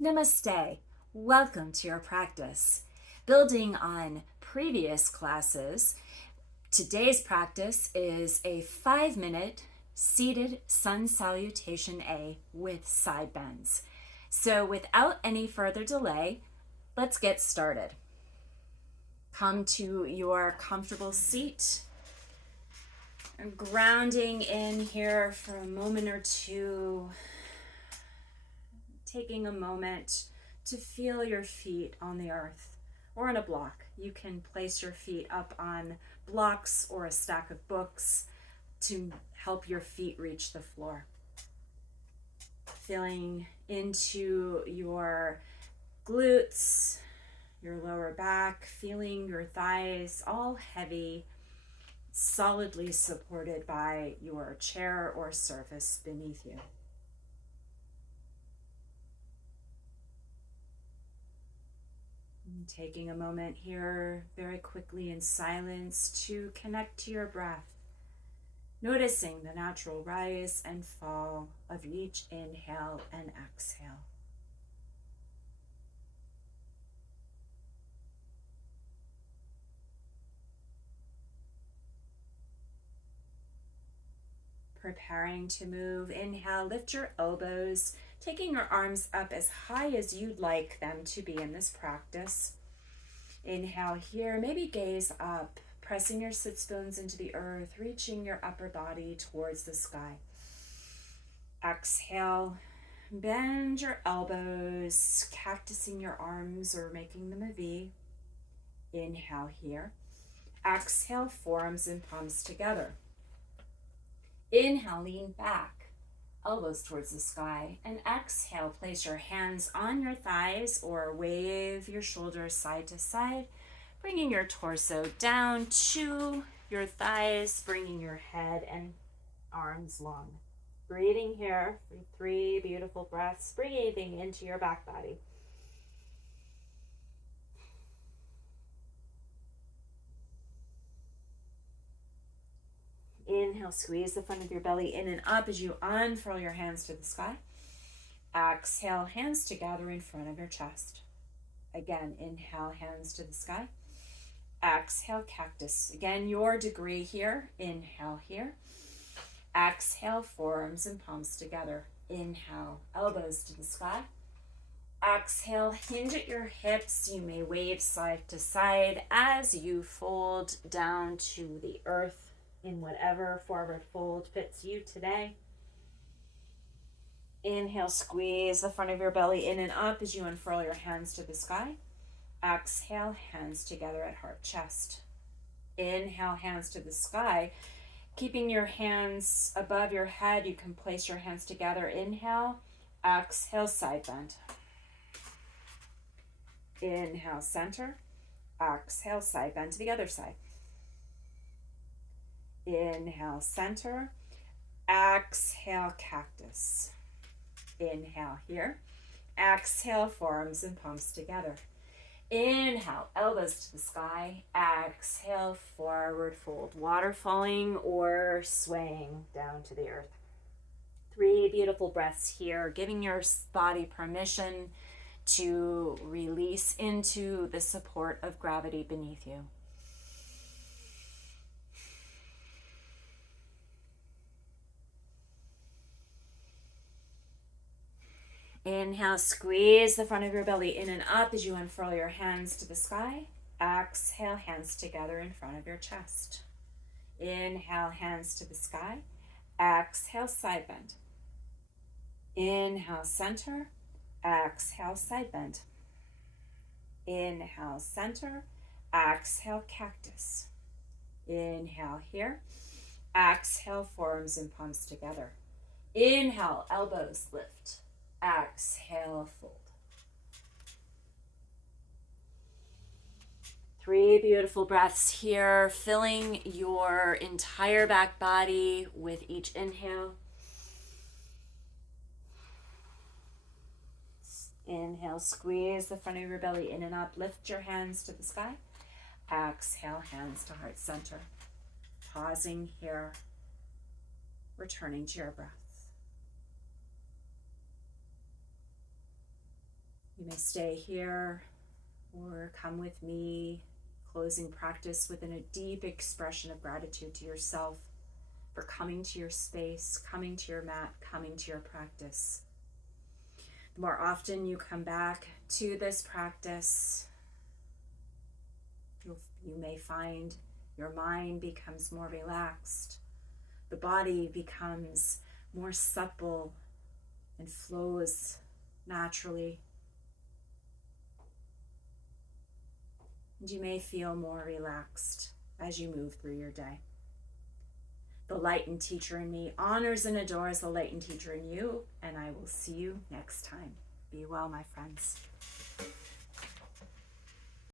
Namaste. Welcome to your practice. Building on previous classes, today's practice is a 5-minute seated sun salutation A with side bends. So without any further delay, let's get started. Come to your comfortable seat. Grounding in here for a moment or two, taking a moment to feel your feet on the earth or on a block. You can place your feet up on blocks or a stack of books to help your feet reach the floor. Feeling into your glutes, your lower back, feeling your thighs all heavy, solidly supported by your chair or surface beneath you. Taking a moment here very quickly in silence to connect to your breath, noticing the natural rise and fall of each inhale and exhale. Preparing to move, inhale, lift your elbows, taking your arms up as high as you'd like them to be in this practice. Inhale here, maybe gaze up, pressing your sits bones into the earth, reaching your upper body towards the sky. Exhale, bend your elbows, cactusing your arms or making them a V. Inhale here. Exhale, forearms and palms together. Inhale, lean back, elbows towards the sky. And exhale, place your hands on your thighs or wave your shoulders side to side, bringing your torso down to your thighs, bringing your head and arms long. Breathing here for 3 beautiful breaths, breathing into your back body. Inhale, squeeze the front of your belly in and up as you unfurl your hands to the sky. Exhale, hands together in front of your chest. Again, inhale, hands to the sky. Exhale, cactus. Again, your degree here. Inhale here. Exhale, forearms and palms together. Inhale, elbows to the sky. Exhale, hinge at your hips. You may wave side to side as you fold down to the earth in whatever forward fold fits you today. Inhale, squeeze the front of your belly in and up as you unfurl your hands to the sky. Exhale, hands together at heart chest. Inhale, hands to the sky. Keeping your hands above your head, you can place your hands together. Inhale, exhale, side bend. Inhale, center. Exhale, side bend to the other side. Inhale, center. Exhale, cactus. Inhale here. Exhale, forearms and palms together. Inhale, elbows to the sky. Exhale, forward fold. Waterfalling or swaying down to the earth. 3 beautiful breaths here, giving your body permission to release into the support of gravity beneath you. Inhale, squeeze the front of your belly in and up as you unfurl your hands to the sky. Exhale, hands together in front of your chest. Inhale, hands to the sky. Exhale, side bend. Inhale, center. Exhale, side bend. Inhale, center. Exhale, cactus. Inhale here. Exhale, forearms and palms together. Inhale, elbows lift. Exhale, fold. 3 beautiful breaths here, filling your entire back body with each inhale. Inhale, squeeze the front of your belly in and up. Lift your hands to the sky. Exhale, hands to heart center. Pausing here, returning to your breath. You may stay here or come with me, closing practice within a deep expression of gratitude to yourself for coming to your space, coming to your mat, coming to your practice. The more often you come back to this practice, you may find your mind becomes more relaxed, the body becomes more supple and flows naturally. And you may feel more relaxed as you move through your day. The Lightened Teacher in me honors and adores the Lightened Teacher in you, and I will see you next time. Be well, my friends.